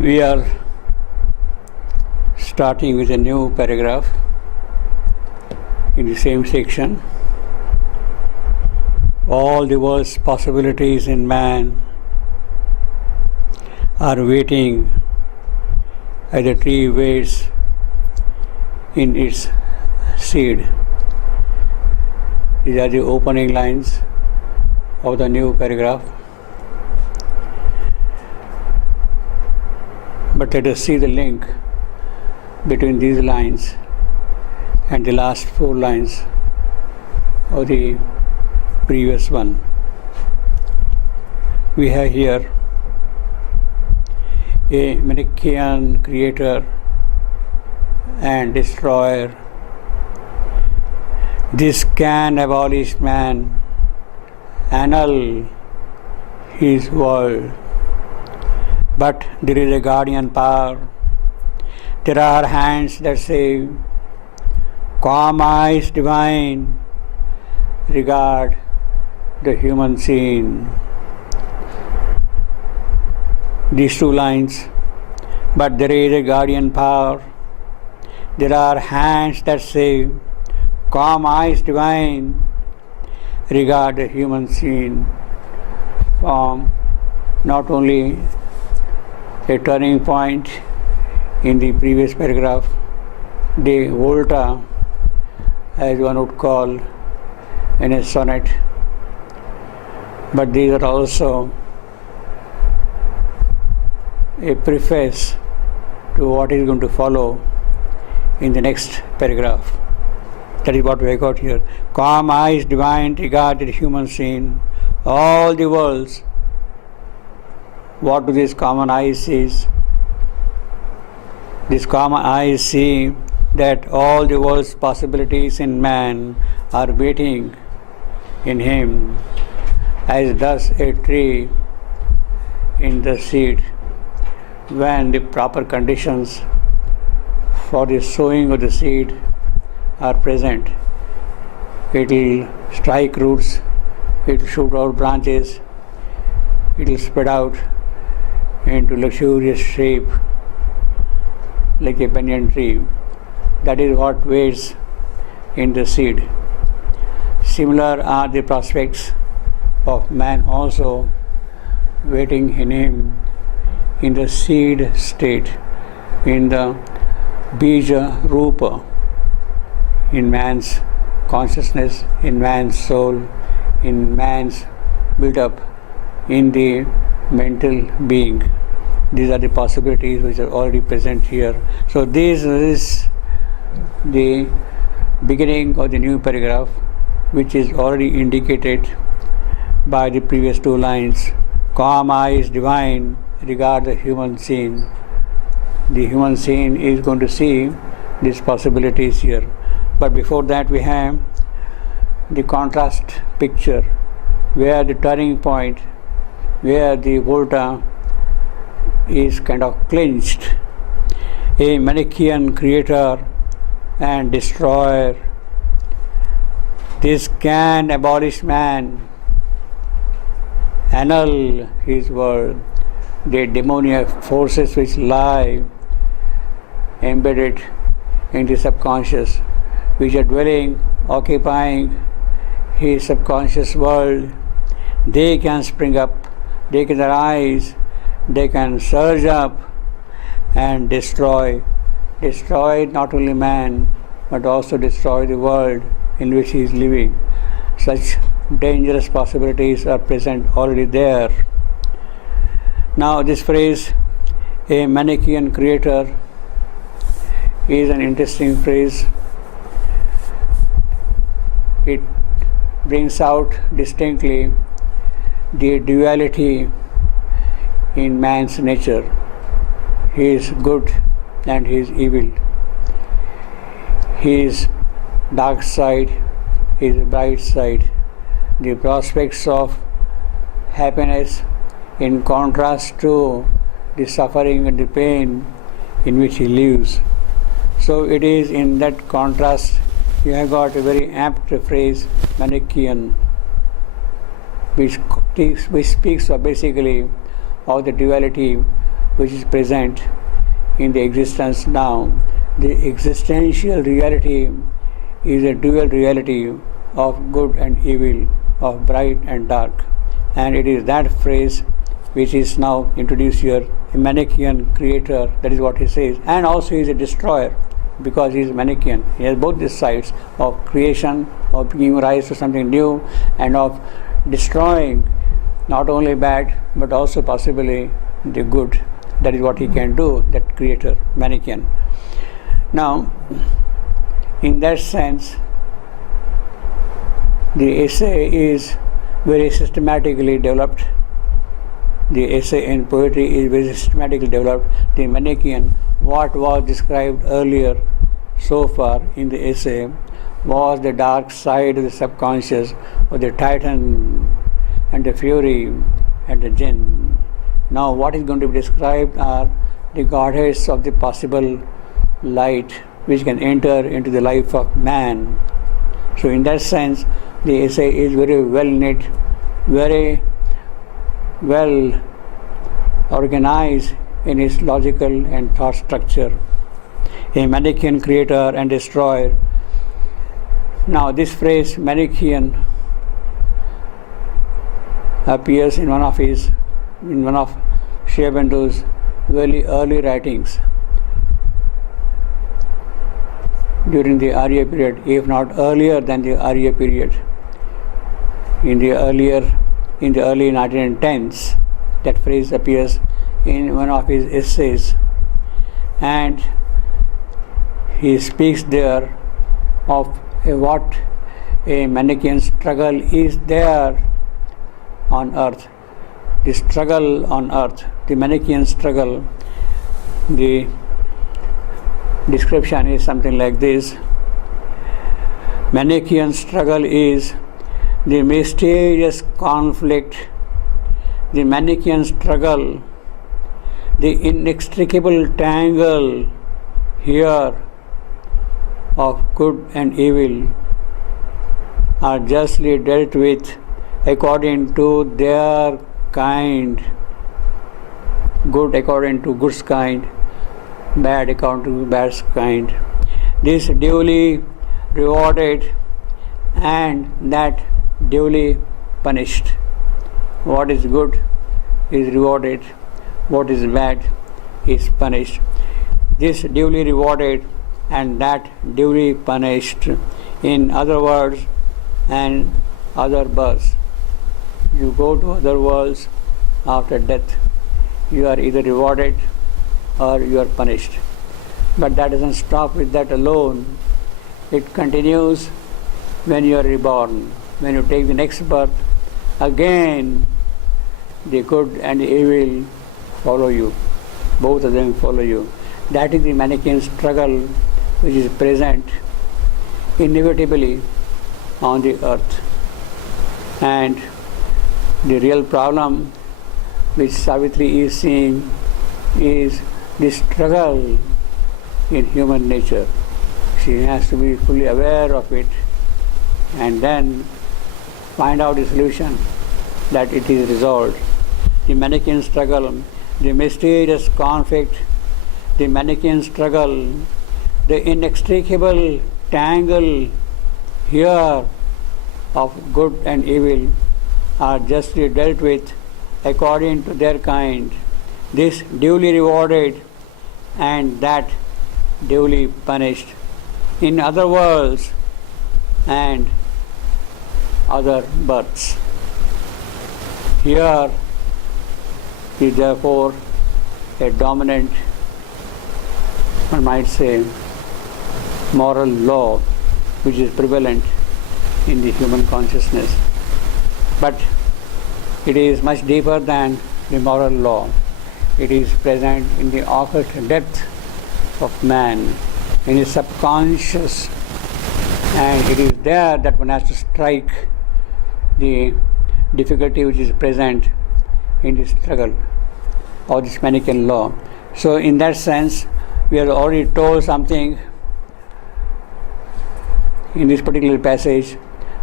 We are starting with a new paragraph in the same section. All the world's possibilities in man are waiting as the tree waits in its seed. These are the opening lines of the new paragraph. But let us see the link between these lines and the last four lines of the previous one. We have here a Manichaean creator and destroyer. This can abolish man, annul his world. But there is a guardian power. There are hands that save. Calm eyes divine regard the human scene. These two lines. But there is a guardian power. There are hands that save. Calm eyes divine regard the human scene. From not only a turning point in the previous paragraph, de volta, as one would call in a sonnet, but these are also a preface to what is going to follow in the next paragraph. That is what we have got here. Calm eyes divine regard the human scene. All the worlds. What do these common eyes see? These common eyes see that all the world's possibilities in man are waiting in him, as does a tree in the seed. When the proper conditions for the sowing of the seed are present, it will strike roots, it will shoot out branches, it will spread out into luxurious shape like a banyan tree. That is what waits in the seed. Similar are the prospects of man also waiting in him in the seed state, in the bija rupa, in man's consciousness, in man's soul, in man's build-up, in the mental being. These are the possibilities which are already present here. So this is the beginning of the new paragraph, which is already indicated by the previous two lines. Calm eyes divine regard the human scene. The human scene is going to see these possibilities here. But before that we have the contrast picture, where the turning point, where the volta is kind of clinched. A Manichaean creator and destroyer. This can abolish man, annul his world. The demoniac forces which lie embedded in the subconscious, which are dwelling, occupying his subconscious world, they can spring up, they can arise, they can surge up and destroy not only man, but also destroy the world in which he is living. Such dangerous possibilities are present already there. Now this phrase, a Manichaean creator, is an interesting phrase. It brings out distinctly the duality in man's nature. He is good and he is evil. His dark side, his bright side. The prospects of happiness in contrast to the suffering and the pain in which he lives. So it is in that contrast you have got a very apt phrase, Manichaean, which speaks of basically of the duality which is present in the existence now. The existential reality is a dual reality of good and evil, of bright and dark. And it is that phrase which is now introduced here, a Manichaean creator, that is what he says. And also he is a destroyer, because he is Manichaean. He has both these sides of creation, of giving rise to something new, and of destroying not only bad, but also possibly the good. That is what he can do, that creator, Manichaean. Now, in that sense, the essay is very systematically developed. The essay in poetry is very systematically developed. The Manichaean, what was described earlier so far in the essay, was the dark side of the subconscious, of the Titan and the Fury and the Jinn. Now what is going to be described are the goddess of the possible light which can enter into the life of man. So in that sense, the essay is very well knit, very well organized in its logical and thought structure. A Manichaean creator and destroyer. Now this phrase Manichaean appears in one of Sri Aurobindo's very early writings during the Arya period, if not earlier than the Arya period. In the early 1910s, that phrase appears in one of his essays, and he speaks there of what a Manichaean struggle is there on earth. The struggle on earth, the Manichaean struggle, the description is something like this. Manichaean struggle is the mysterious conflict, the Manichaean struggle, the inextricable tangle here of good and evil are justly dealt with according to their kind. Good according to good's kind, bad according to bad's kind. This duly rewarded and that duly punished. What is good is rewarded, what is bad is punished. This duly rewarded and that duly punished. In other words, and other births. You go to other worlds after death. You are either rewarded or you are punished. But that doesn't stop with that alone. It continues when you are reborn. When you take the next birth, again the good and the evil follow you. Both of them follow you. That is the Manichaean struggle which is present inevitably on the earth. And the real problem which Savitri is seeing is the struggle in human nature. She has to be fully aware of it and then find out the solution that it is resolved. The Manichaean struggle, the mysterious conflict, the Manichaean struggle, the inextricable tangle here of good and evil are justly dealt with according to their kind. This duly rewarded and that duly punished. In other worlds and other births. Here is therefore a dominant, one might say, moral law which is prevalent in the human consciousness. But it is much deeper than the moral law. It is present in the occult depth of man, in his subconscious, and it is there that one has to strike the difficulty which is present in the struggle of this Manichaean law. So in that sense, we are already told something in this particular passage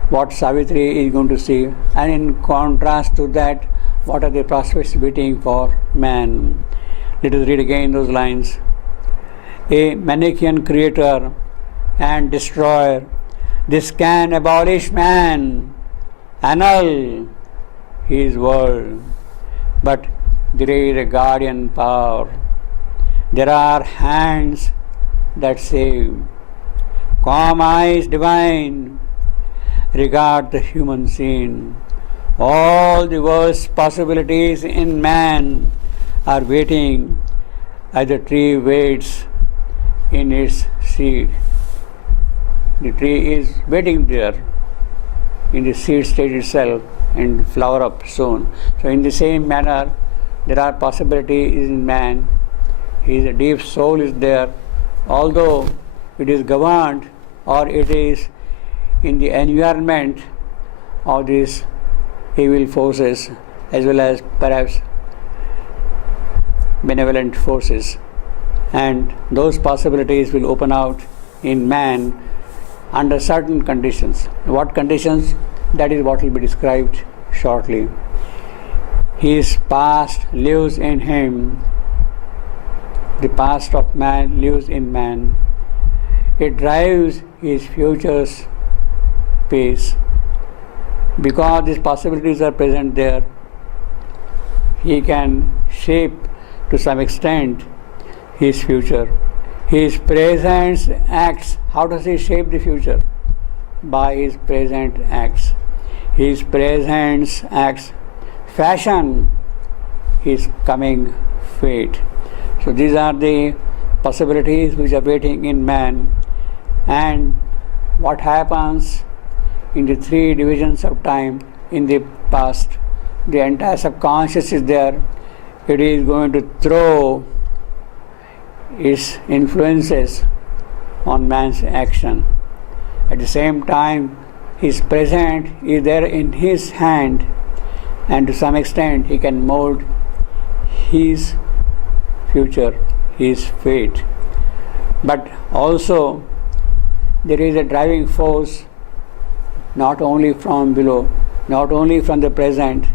what Savitri is going to see, and in contrast to that, what are the prospects waiting for man. Let us read again those lines. A Manichaean creator and destroyer, this can abolish man, annul his world. But there is a guardian power. There are hands that save. Calm eyes divine regard the human scene. All the worst possibilities in man are waiting as the tree waits in its seed. The tree is waiting there in the seed state itself and flower up soon. So in the same manner, there are possibilities in man. His deep soul is there, although it is governed or it is in the environment of these evil forces as well as perhaps benevolent forces. And those possibilities will open out in man under certain conditions. What conditions? That is what will be described shortly. His past lives in him. The past of man lives in man. It drives his future's pace. Because these possibilities are present there, he can shape to some extent his future. His present acts, how does he shape the future? By his present acts. His present acts fashion his coming fate. So these are the possibilities which are waiting in man. And what happens in the three divisions of time in the past, the entire subconscious is there. It is going to throw its influences on man's action. At the same time, his present is there in his hand, and to some extent he can mold his future, his fate. But also there is a driving force not only from below, not only from the present,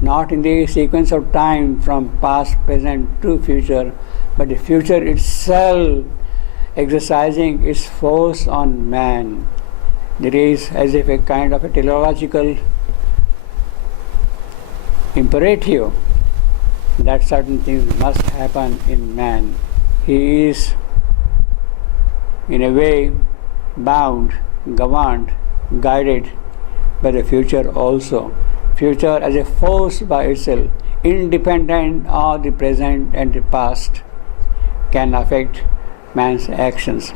not in the sequence of time from past, present to future, but the future itself exercising its force on man. There is as if a kind of a teleological imperative that certain things must happen in man. He is in a way bound, governed, guided by the future also. Future as a force by itself, independent of the present and the past, can affect man's actions.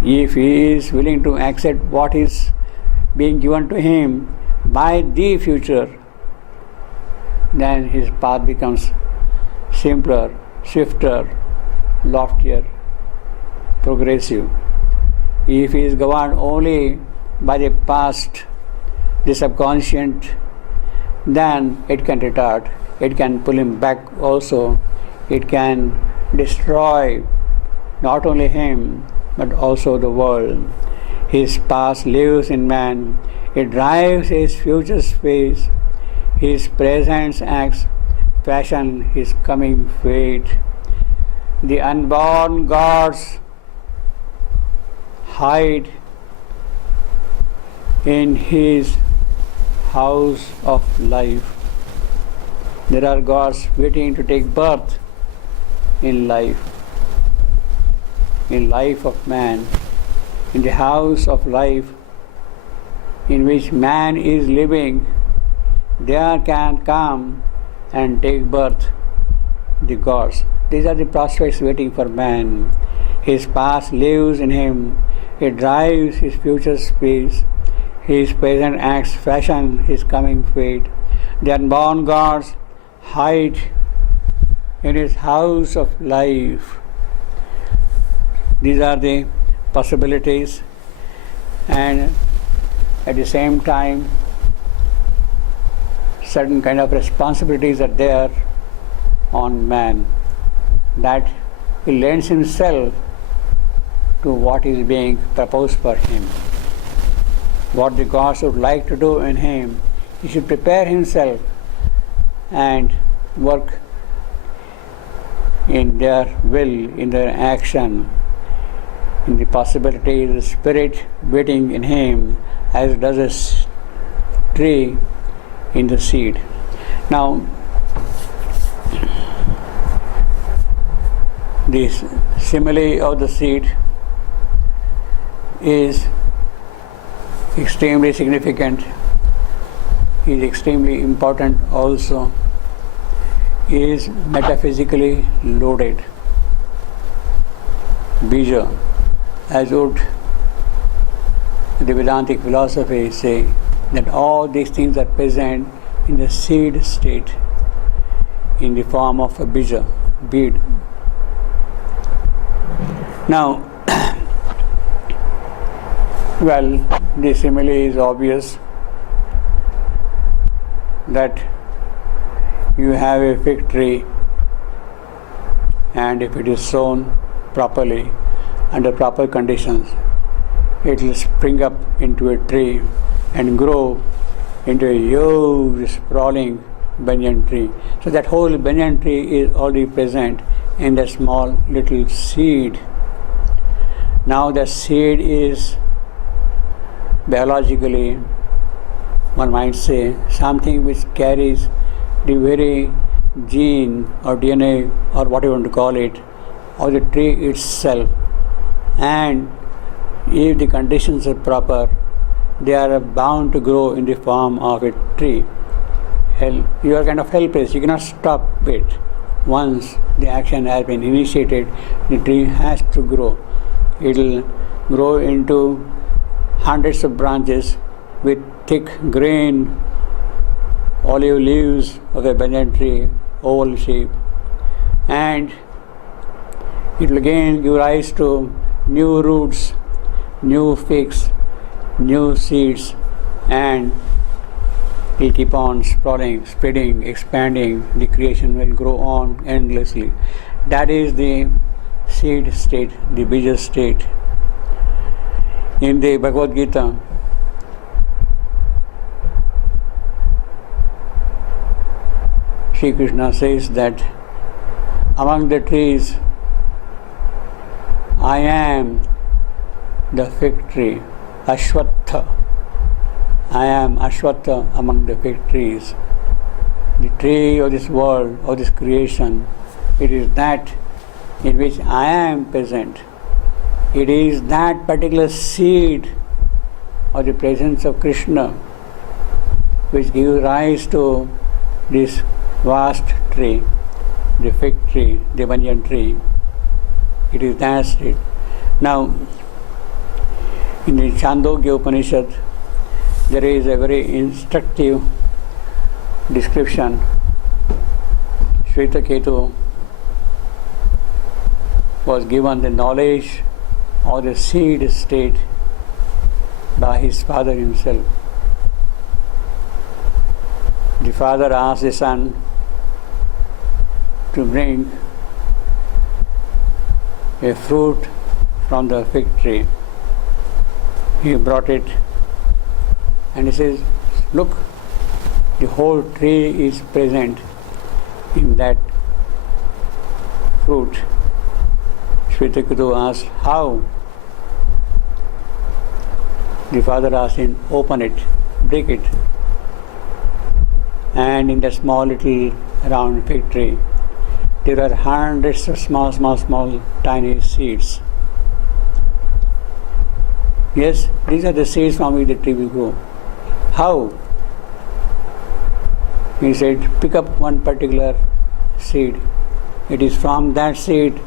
If he is willing to accept what is being given to him by the future, then his path becomes simpler, swifter, loftier, progressive. If he is governed only by the past, the subconscious, then it can retard, it can pull him back also, it can destroy not only him but also the world. His past lives in man, it drives his future's face, his present acts fashion his coming fate. The unborn gods hide in his house of life. There are gods waiting to take birth in life of man, in the house of life in which man is living. There can come and take birth the gods. These are the prospects waiting for man. His past lives in him, it drives his future's pace. His present acts fashion his coming fate. The unborn gods hide in his house of life. These are the possibilities, and at the same time certain kind of responsibilities are there on man, that he lends himself to what is being proposed for him. What the gods would like to do in him, he should prepare himself and work in their will, in their action, in the possibility, the spirit waiting in him, as does a tree in the seed. Now, this simile of the seed is extremely significant, is extremely important also, is metaphysically loaded. Bija, as would the Vedantic philosophy say, that all these things are present in the seed state in the form of a bija, bead. Now, well, the simile is obvious that you have a fig tree, and if it is sown properly, under proper conditions, it will spring up into a tree and grow into a huge sprawling banyan tree. So that whole banyan tree is already present in the small little seed. Now the seed is biologically, one might say, something which carries the very gene or DNA or whatever you want to call it, of the tree itself. And if the conditions are proper, they are bound to grow in the form of a tree. You are kind of helpless, you cannot stop it. Once the action has been initiated, the tree has to grow. It will grow into hundreds of branches with thick green olive leaves of a banyan tree, oval shape, and it will again give rise to new roots, new figs, new seeds, and it will keep on sprawling, spreading, expanding. The creation will grow on endlessly. That is the seed state, the bija state. In the Bhagavad Gita, Sri Krishna says that among the trees, I am the fig tree, Ashwatha. I am Ashwatha among the fig trees. The tree of this world, of this creation, it is that in which I am present. It is that particular seed of the presence of Krishna which gives rise to this vast tree, the fig tree, the banyan tree. It is that state. Now, in the Chandogya Upanishad, there is a very instructive description. Shvetaketu was given the knowledge of the seed state by his father himself. The father asked the son to bring a fruit from the fig tree. He brought it and he says, look, the whole tree is present in that fruit. Shvetaketu asked, how? The father asked him, open it, break it. And in the small little round fig tree, there are hundreds of small, tiny seeds. Yes, these are the seeds from which the tree will grow. How? He said, pick up one particular seed. It is from that seed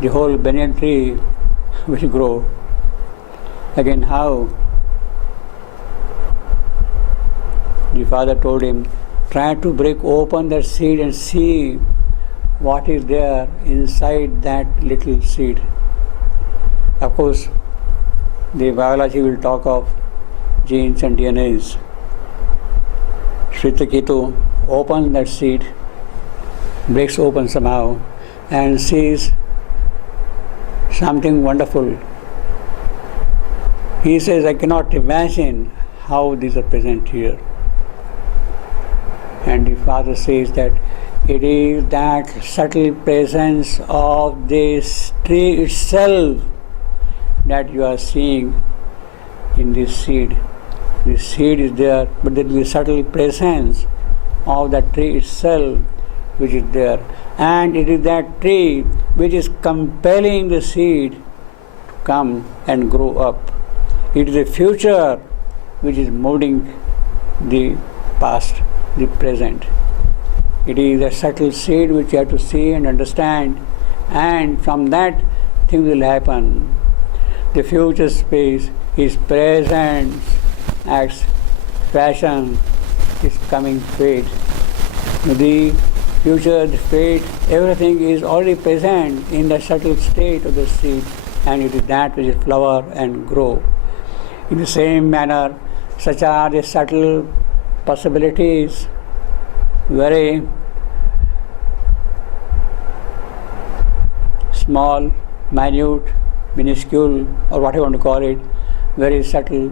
the whole banyan tree will grow. Again, how? The father told him, try to break open that seed and see what is there inside that little seed. Of course, the biology will talk of genes and DNAs. Shvetaketu opens that seed, breaks open somehow, and sees something wonderful. He says, I cannot imagine how these are present here. And the father says that It is that subtle presence of this tree itself that you are seeing in this seed. This seed is there, but there is a subtle presence of that tree itself which is there. And it is that tree which is compelling the seed to come and grow up. It is the future which is molding the past, the present. It is a subtle seed which you have to see and understand, and from that things will happen. The future space is present acts, fashion, is coming fate. The future, the fate, everything is already present in the subtle state of the seed, and it is that which will flower and grow. In the same manner, such are the subtle possibilities, very small, minute, minuscule, or what you want to call it, very subtle,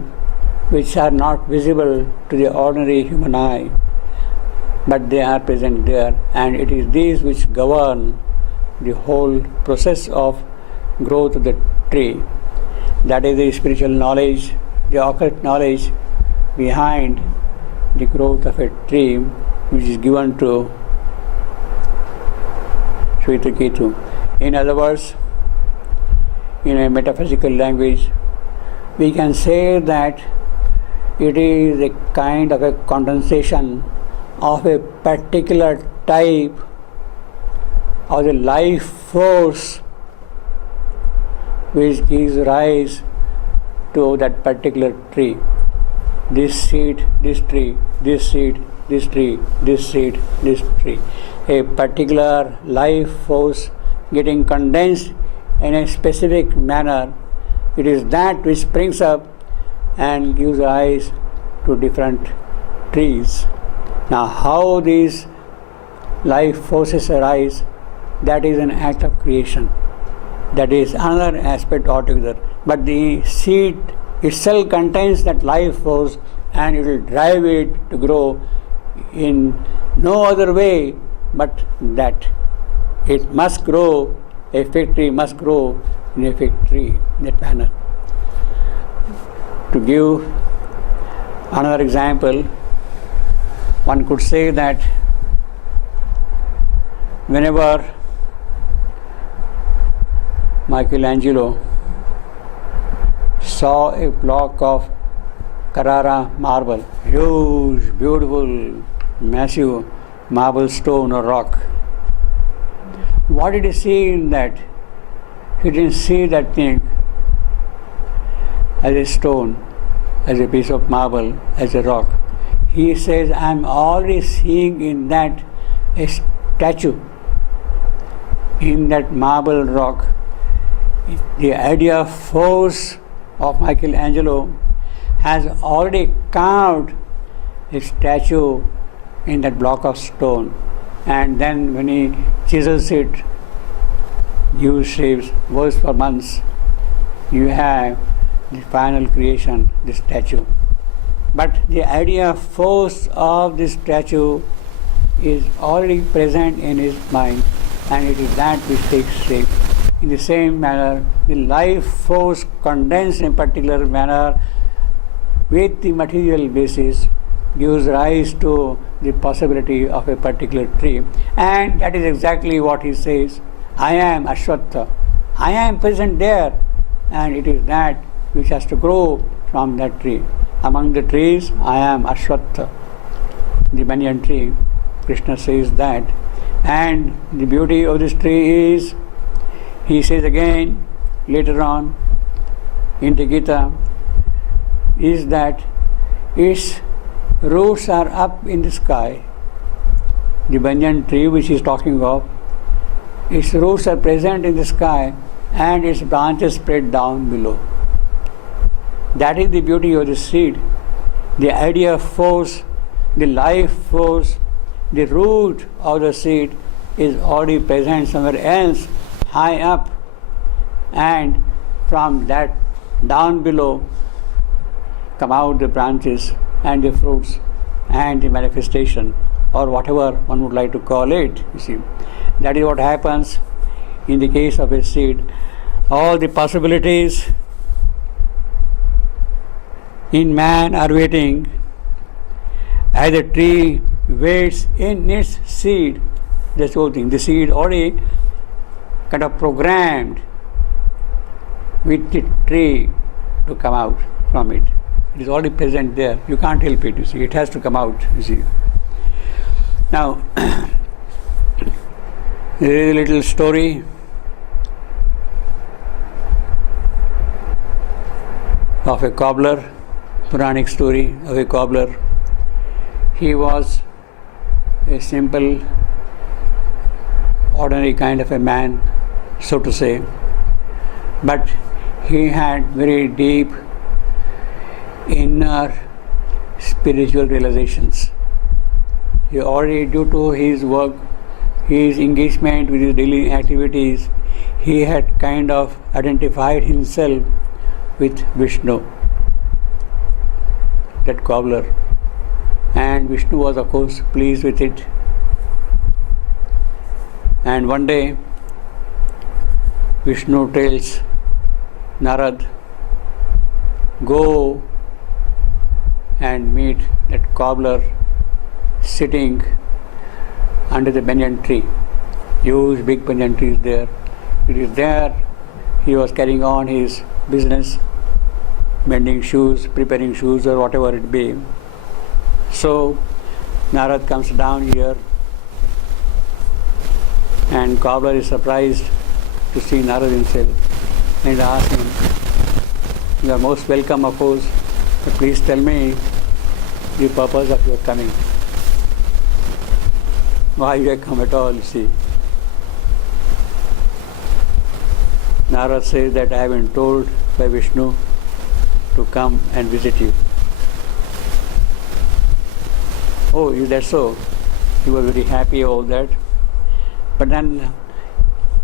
which are not visible to the ordinary human eye, but they are present there, and it is these which govern the whole process of growth of the tree. That is the spiritual knowledge, the occult knowledge behind the growth of a tree, which is given to Shvetaketu. In other words, in a metaphysical language, we can say that it is a kind of a condensation of a particular type of the life force which gives rise to that particular tree. This seed, this tree, this seed, this tree, this seed, this tree. A particular life force getting condensed in a specific manner. It is that which springs up and gives rise to different trees. Now, how these life forces arise, that is an act of creation. That is another aspect altogether. But the seed itself contains that life force, and it will drive it to grow in no other way but that. It must grow, a fig tree must grow in a fig tree, in that manner. To give another example, one could say that whenever Michelangelo saw a block of Carrara marble, huge, beautiful, massive marble stone or rock, what did he see in that? He didn't see that thing as a stone, as a piece of marble, as a rock. He says, I am already seeing in that a statue, in that marble rock. The idea of force of Michelangelo has already carved a statue in that block of stone, and then when he chisels it, gives shapes, works for months, you have the final creation, the statue. But the idea of force of this statue is already present in his mind, and it is that which takes shape. In the same manner, the life force condensed in a particular manner with the material basis gives rise to the possibility of a particular tree. And that is exactly what he says. I am Ashwatha. I am present there, and it is that which has to grow from that tree. Among the trees, I am Ashwatha, the banyan tree. Krishna says that. And the beauty of this tree is, he says again later on in the Gita, is that its roots are up in the sky. The banyan tree which he is talking of, its roots are present in the sky and its branches spread down below. That is the beauty of the seed. The idea of force, the life force, the root of the seed is already present somewhere else, high up, and from that down below come out the branches and the fruits and the manifestation or whatever one would like to call it. You see, that is what happens in the case of a seed. All the possibilities in man are waiting as the tree waits in its seed. That's the whole thing. The seed already kind of programmed with the tree to come out from it. It is already present there. You can't help it, you see. It has to come out, you see. Now, there is a little story of a cobbler, Puranic story of a cobbler. He was a simple, ordinary kind of a man, so to say, but he had very deep inner spiritual realizations. He already, due to his work, his engagement with his daily activities, he had kind of identified himself with Vishnu, that cobbler. And Vishnu was, of course, pleased with it. And one day, Vishnu tells Narad, go and meet that cobbler sitting under the banyan tree. Huge big banyan tree is there. It is there. He was carrying on his business, mending shoes, preparing shoes, or whatever it be. So Narad comes down here, and cobbler is surprised to see Narad himself, and asks him, you are most welcome, of course, but please tell me the purpose of your coming. Why you have come at all, you see. Narad says that I have been told by Vishnu to come and visit you. Oh, is that so? He was very happy about that. But then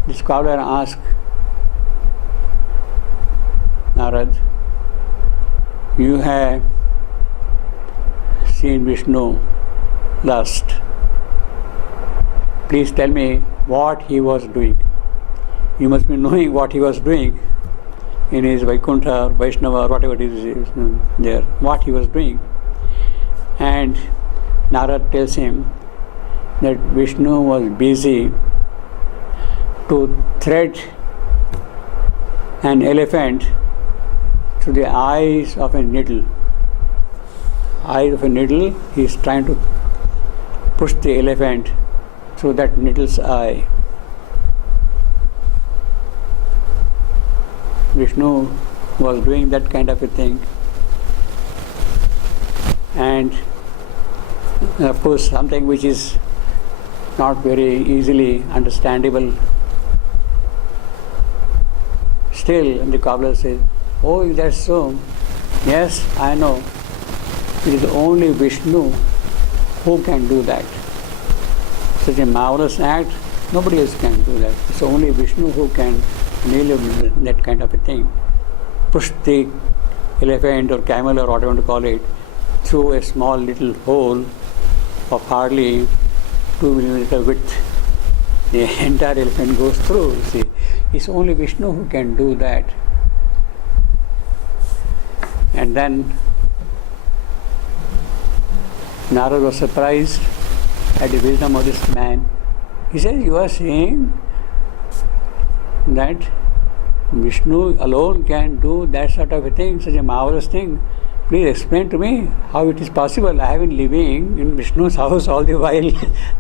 this cobbler asked Narad, you have seen Vishnu last. Please tell me what he was doing. You must be knowing what he was doing in his Vaikuntha or Vaishnava or whatever it is there, what he was doing. And Narad tells him that Vishnu was busy to thread an elephant through the eyes of a needle. Eyes of a needle, he is trying to push the elephant through that needle's eye. Vishnu was doing that kind of a thing, and of course something which is not very easily understandable. Still, the cobbler says, oh, is that so? Yes, I know. It is only Vishnu who can do that. Such a marvelous act, nobody else can do that. It's only Vishnu who can nail that kind of a thing. Push the elephant or camel or whatever you want to call it through a small little hole of hardly 2 millimeter width. The entire elephant goes through, you see. It's only Vishnu who can do that. And then Narad was surprised at the wisdom of this man. He says, you are saying that Vishnu alone can do that sort of a thing, such a marvelous thing. Please explain to me how it is possible. I have been living in Vishnu's house all the while.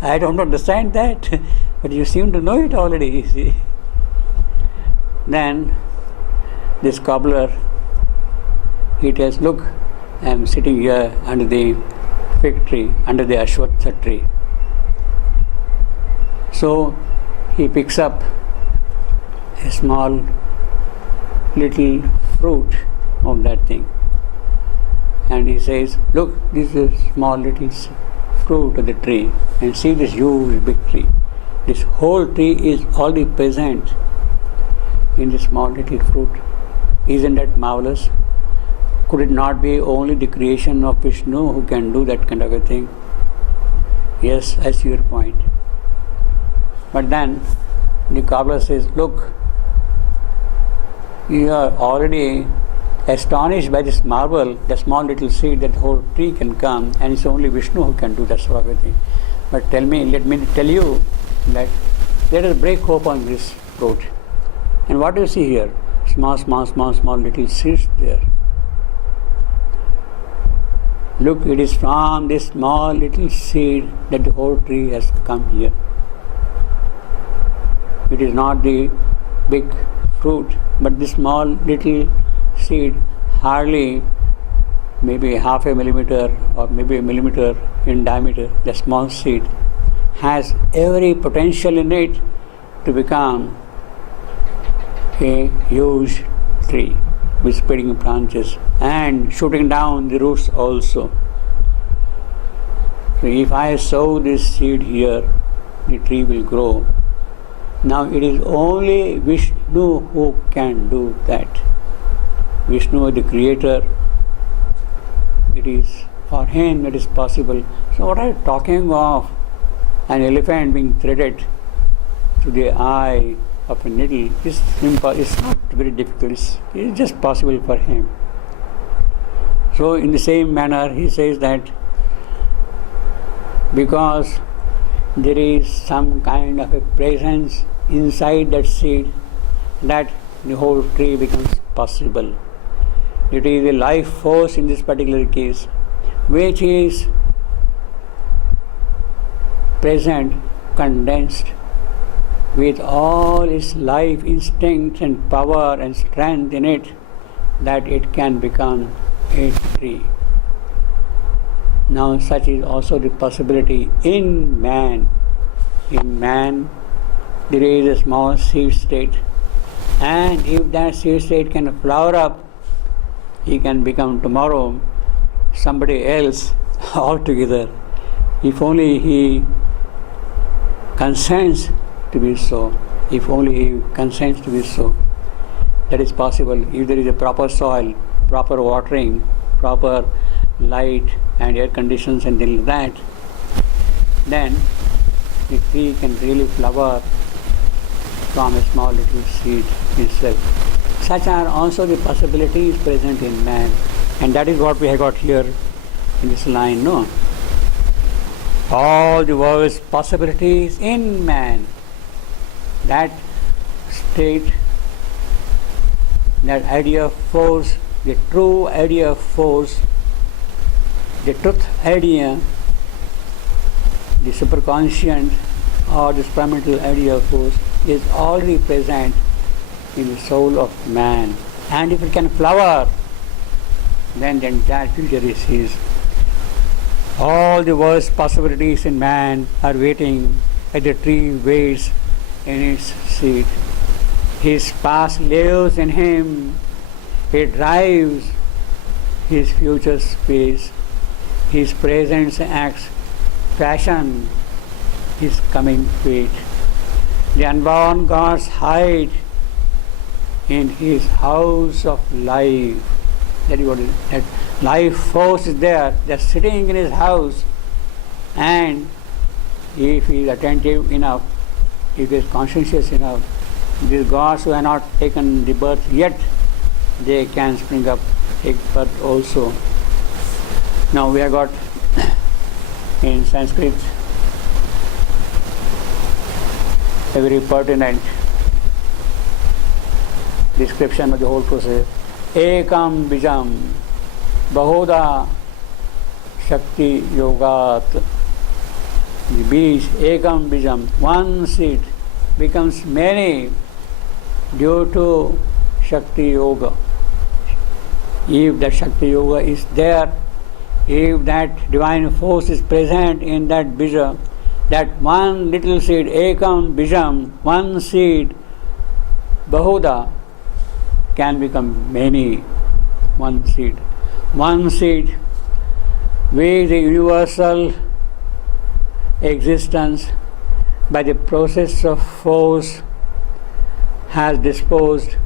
I don't understand that. But you seem to know it already, you see. Then this cobbler, he tells, look, I am sitting here under the fig tree, under the Ashwatha tree. So he picks up a small little fruit of that thing, and he says, look, this is a small little fruit of the tree, and see this huge big tree. This whole tree is already present in this small little fruit. Isn't that marvelous? Could it not be only the creation of Vishnu who can do that kind of a thing? Yes, I see your point. But then the cobbler says, look, you are already astonished by this marvel, the small little seed that the whole tree can come, and it's only Vishnu who can do that sort of a thing. But let me tell you that let us break hope on this fruit. And what do you see here? Small little seeds there. Look, it is from this small little seed that the whole tree has come here. It is not the big fruit, but this small little seed, hardly maybe half a millimeter or maybe a millimeter in diameter, the small seed has every potential in it to become a huge tree with spreading branches and shooting down the roots also. So if I sow this seed here, the tree will grow. Now it is only Vishnu who can do that. Vishnu, the creator, it is for him it is possible. So what are you talking of? An elephant being threaded to the eye of a needle is simple, it's not very difficult, it's just possible for him. So in the same manner he says that because there is some kind of a presence inside that seed, that the whole tree becomes possible. It is a life force in this particular case, which is present, condensed, with all its life instinct and power and strength in it, that it can become a tree. Now such is also the possibility in man. In man there is a small seed state, and if that seed state can flower up, he can become tomorrow somebody else altogether, if only he consents to be so. If only he consents to be so. That is possible if there is a proper soil, proper watering, proper light and air conditions and things like that, then the tree can really flower from a small little seed itself. Such are also the possibilities present in man, and that is what we have got here in this line, no? All the world's possibilities in man. That state, that idea of force, the true idea of force, the truth idea, the superconscient or the experimental idea of force is already present in the soul of man. And if it can flower, then the entire future is his. All the world's possibilities in man are waiting as the tree waits in its seed. His past lives in him. He drives his future space. His present acts fashion his coming fate. The unborn gods hide in his house of life. That is what it is. That life force is there. They are sitting in his house, and if he is attentive enough, if he is conscientious enough, these gods who have not taken the birth yet, they can spring up, take birth also. Now we have got in Sanskrit a very pertinent description of the whole process. Ekam bijam bahuda shakti yogat. The beach, ekam bijam, one seed becomes many due to Shakti Yoga. If that Shakti Yoga is there, if that divine force is present in that bija, that one little seed, ekam bijam, one seed, bahuda, can become many. One seed. One seed with the universal existence by the process of force has disposed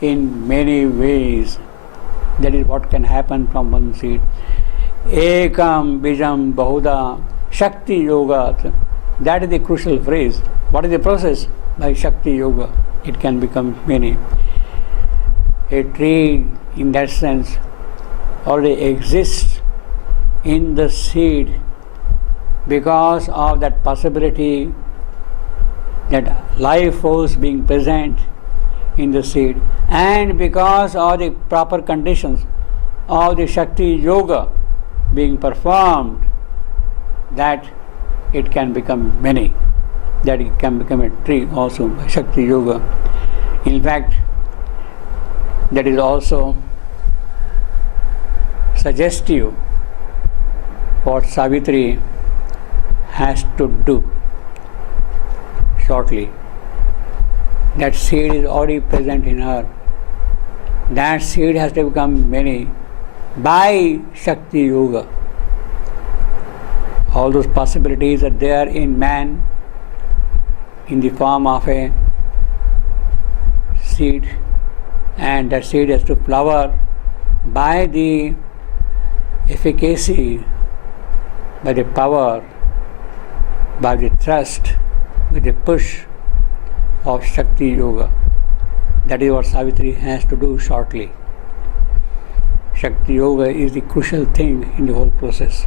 in many ways. That is what can happen from one seed. Ekam bijam bahuda. Shakti Yoga. That is the crucial phrase. What is the process? By Shakti Yoga, it can become many. A tree, in that sense, already exists in the seed because of that possibility, that life force being present in the seed, and because of the proper conditions of the Shakti Yoga being performed, that it can become many, that it can become a tree also by Shakti Yoga. In fact, that is also suggestive what Savitri has to do shortly. That seed is already present in her. That seed has to become many by Shakti Yoga. All those possibilities are there in man in the form of a seed, and that seed has to flower by the efficacy, by the power, by the thrust, with the push of Shakti Yoga. That is what Savitri has to do shortly. Shakti Yoga is the crucial thing in the whole process.